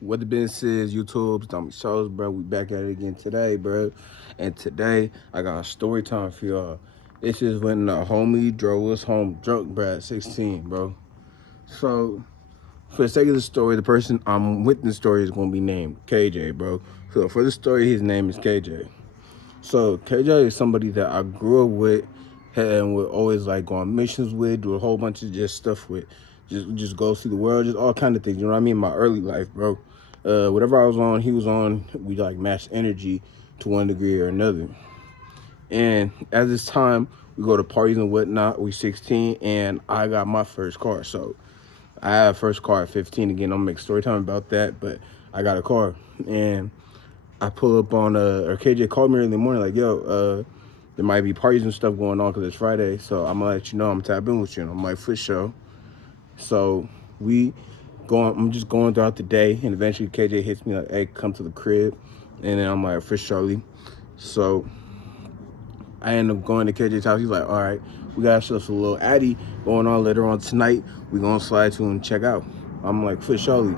What the business is, YouTube, Tommy Shows, bro. We back at it again today, bro. And today, I got a story time for y'all. This is when the homie drove us home drunk, bro, at 16, bro. So, for the sake of the story, the person I'm with the story is going to be named KJ, bro. So, for the story, his name is KJ. So, KJ is somebody that I grew up with and would always like go on missions with, do a whole bunch of just stuff with. Just go see the world, just all kind of things. You know what I mean? My early life, bro. Whatever I was on, he was on. We like matched energy to one degree or another. And at this time, we go to parties and whatnot. We 16, and I got my first car. So I had a first car at 15. Again, I'm gonna make story time about that, but I got a car, and I pull up on or KJ called me early in the morning, like, yo, there might be parties and stuff going on because it's Friday, so I'm gonna let you know. I'm tapping with you. And I'm like, for sure. So we going. I'm just going throughout the day, and eventually KJ hits me like, "Hey, come to the crib," and then I'm like, "For surely." So I end up going to KJ's house. He's like, "All right, we got ourselves a little addy going on later on tonight. We gonna slide to and check out." I'm like, "For surely."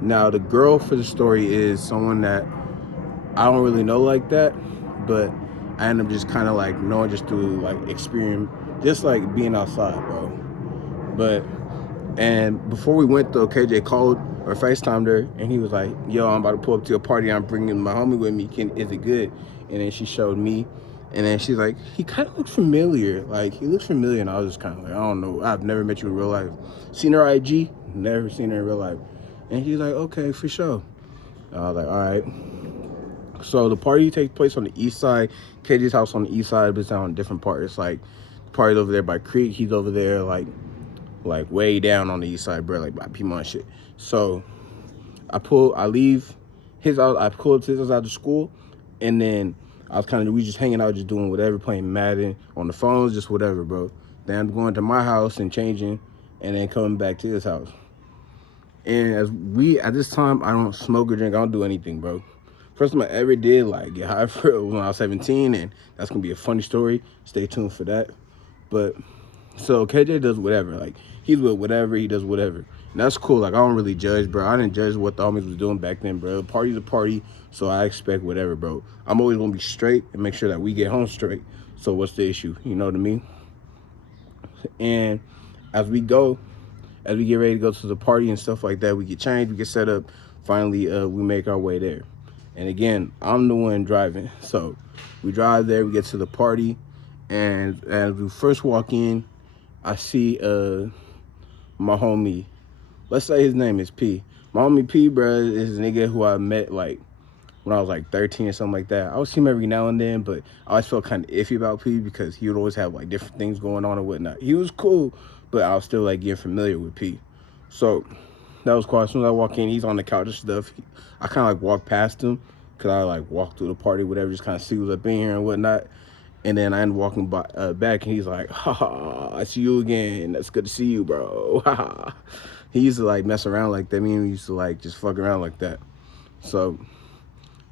Now the girl for the story is someone that I don't really know like that, but I end up just kind of like knowing just through like experience, just like being outside, bro. But and before we went though, KJ called or FaceTimed her, and he was like, "Yo, I'm about to pull up to a party. I'm bringing my homie with me. Is it good?" And then she showed me, and then she's like, "He kind of looks familiar. Like he looks familiar." And I was just kind of like, "I don't know. I've never met you in real life. Seen her IG, never seen her in real life." And he's like, "Okay, for sure." And I was like, "All right." So the party takes place on the east side. KJ's house on the east side, but it's on a different part. It's like the party's over there by Creek. He's over there like way down on the east side, bro, like by Piedmont shit. So I leave his out. I pull up to his house out of school, and then we just hanging out, just doing whatever, playing Madden on the phones, just whatever, bro. Then I'm going to my house and changing, and then coming back to his house. And at this time, I don't smoke or drink. I don't do anything, bro. First time I ever did like get high for it was when I was 17, and that's gonna be a funny story. Stay tuned for that. But so KJ does whatever. Like he's with whatever, he does whatever. And that's cool. Like I don't really judge, bro. I didn't judge what the homies was doing back then, bro. Party's a party, so I expect whatever, bro. I'm always gonna be straight and make sure that we get home straight. So what's the issue? You know what I mean? And as we go, as we get ready to go to the party and stuff like that, we get changed, we get set up. Finally, we make our way there. And again, I'm the one driving. So we drive there, we get to the party, and as we first walk in, I see my homie. Let's say his name is P. My homie P, bro, is a nigga who I met like when I was like 13 or something like that. I would see him every now and then, but I always felt kind of iffy about P because he would always have like different things going on and whatnot. He was cool, but I was still like getting familiar with P. So that was cool. As soon as I walk in, he's on the couch and stuff. I kind of like walk past him because I like walk through the party, whatever, just kind of see what's up in here and whatnot. And then I end walking back, and he's like, "Ha ha, I see you again. That's good to see you, bro." Ha ha. He used to like mess around like that. Me and we used to like just fuck around like that. So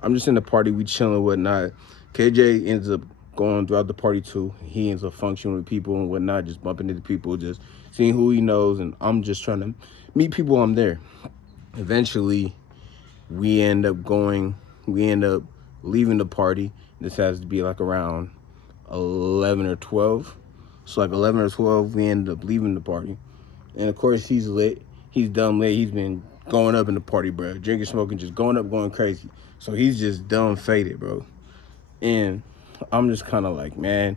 I'm just in the party, we chilling and whatnot. KJ ends up going throughout the party too. He ends up functioning with people and whatnot, just bumping into people, just seeing who he knows, and I'm just trying to meet people I'm there. Eventually, we end up leaving the party. This has to be like around 11 or 12. So like 11 or 12, we end up leaving the party. And of course, he's lit. He's dumb lit. He's been going up in the party, bro. Drinking, smoking, just going up, going crazy. So he's just dumb faded, bro. And I'm just kind of like, man,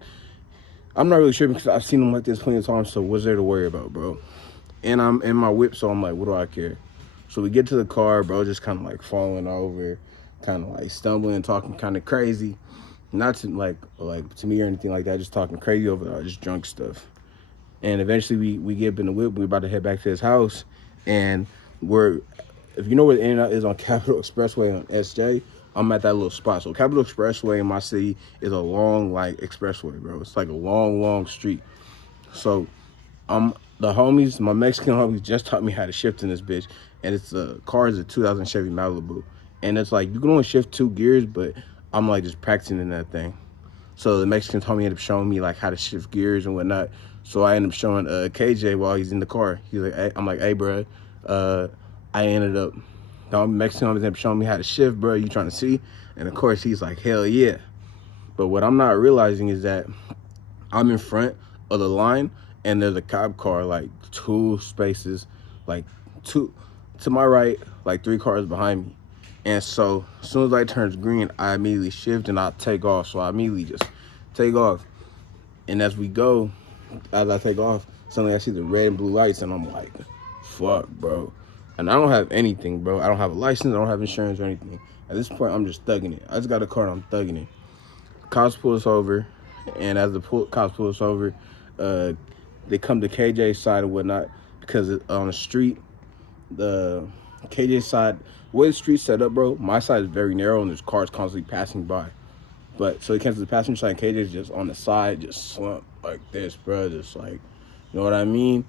I'm not really sure because I've seen him like this plenty of times. So what's there to worry about, bro? And I'm in my whip, so I'm like, what do I care? So we get to the car, bro, just kind of like falling over, kind of like stumbling, talking kind of crazy. Not to like to me or anything like that, just talking crazy over there, just drunk stuff. And eventually we get up in the whip. We're about to head back to his house. And if you know where the In-N-Out is on Capitol Expressway on SJ, I'm at that little spot. So Capitol Expressway in my city is a long, like, expressway, bro. It's like a long, long street. So the homies, my Mexican homies just taught me how to shift in this bitch. And it's car is a 2000 Chevy Malibu. And it's like, you can only shift 2 gears, but I'm like just practicing in that thing. So the Mexican homie ended up showing me like how to shift gears and whatnot. So I ended up showing KJ while he's in the car. He's like, hey, I'm like, hey, bro, I ended up Next thing I'm showing me how to shift, bro. You trying to see? And of course he's like, hell yeah. But what I'm not realizing is that I'm in front of the line, and there's a cop car like 2 spaces, like two to my right, like 3 cars behind me. And so as soon as light turns green, I immediately shift and I take off. So I immediately just take off. And as I take off, suddenly I see the red and blue lights, and I'm like, fuck, bro. And I don't have anything, bro. I don't have a license. I don't have insurance or anything. At this point, I'm just thugging it. I just got a car and I'm thugging it. Cops pull us over, and as the cops pull us over, they come to KJ's side and whatnot, because on the street, the KJ side, the way the street's set up, bro, my side is very narrow and there's cars constantly passing by. But so he comes to the passenger side, and KJ's just on the side, just slumped like this, bro. Just like, you know what I mean?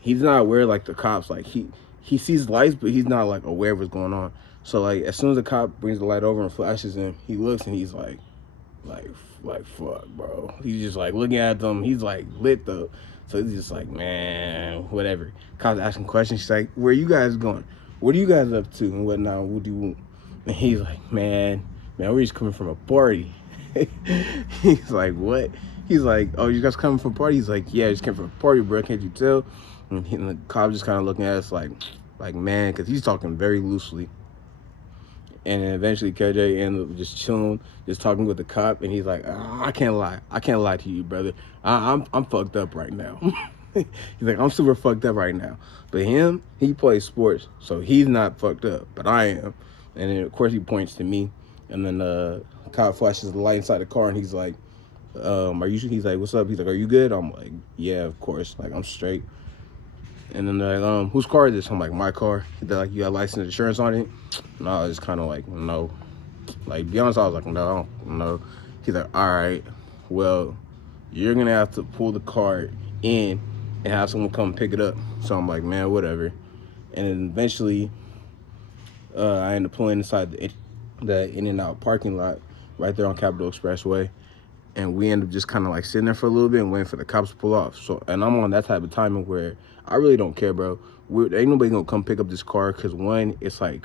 He's not aware like the cops. Like he sees lights, but he's not like aware of what's going on. So like as soon as the cop brings the light over and flashes him, he looks and he's like fuck, bro. He's just like looking at them. He's like lit though. So he's just like, man, whatever. Cops asking questions. She's like, where you guys going? What are you guys up to and whatnot? What do you want? And he's like, man, we're just coming from a party. He's like, what? He's like, oh, you guys coming from a party? He's like, yeah, I just came from a party, bro. Can't you tell? And the cop just kind of looking at us like man, because he's talking very loosely. And then eventually KJ ended up just chilling, just talking with the cop, and he's like, I can't lie to you, brother. I'm fucked up right now. He's like, I'm super fucked up right now. But him, he plays sports, so he's not fucked up, but I am. And then of course he points to me, and then the cop flashes the light inside the car, and he's like, he's like, what's up? He's like, are you good? I'm like, yeah, of course. Like, I'm straight. And then they're like, whose car is this? I'm like, my car. They're like, you got license insurance on it? No, I was kind of like, no. Like, be honest, I was like, no, I don't know. He's like, all right, well, you're going to have to pull the car in and have someone come pick it up. So I'm like, man, whatever. And then eventually, I ended up pulling inside the In-N-Out parking lot right there on Capitol Expressway. And we ended up just kind of like sitting there for a little bit and waiting for the cops to pull off. So, and I'm on that type of timing where I really don't care, bro. Ain't nobody gonna come pick up this car, because one, it's like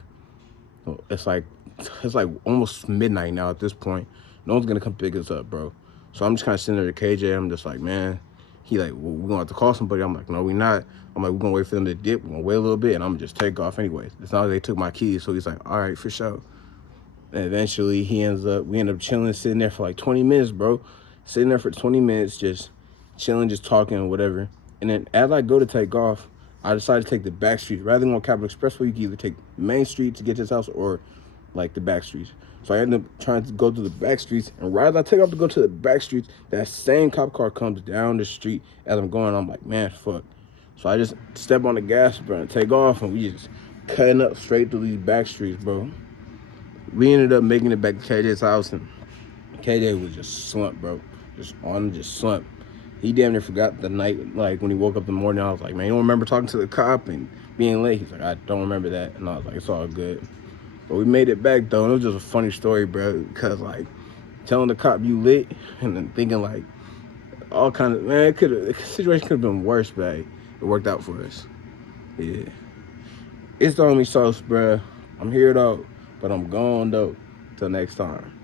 almost midnight now at this point. No one's gonna come pick us up, bro. So I'm just kind of sitting there to KJ. I'm just like, man. He like, well, we're gonna have to call somebody. I'm like, no, we not. I'm like, we're gonna wait for them to dip. We're gonna wait a little bit, and I'm gonna just take off anyways. It's not like they took my keys. So he's like, all right, for sure. And eventually we end up chilling, sitting there for like 20 minutes, bro. Sitting there for 20 minutes, just chilling, just talking or whatever. And then as I go to take off, I decided to take the back streets. Rather than on Capitol Expressway, you can either take Main Street to get to his house or like the back streets. So I ended up trying to go to the back streets. And right as I take off to go to the back streets, that same cop car comes down the street as I'm going. I'm like, man, fuck. So I just step on the gas, bro, and take off. And we just cutting up straight through these back streets, bro. We ended up making it back to KJ's house, and KJ was just slumped, bro. Just slumped. He damn near forgot the night, like when he woke up in the morning. I was like, man, you don't remember talking to the cop and being late? He's like, I don't remember that. And I was like, it's all good. But we made it back though, and it was just a funny story, bro. Because like telling the cop you lit, and then thinking like all kinds of, man, the situation could have been worse, but it worked out for us. Yeah, it's the homie Sauce, bro. I'm here though, but I'm gone though. Till next time.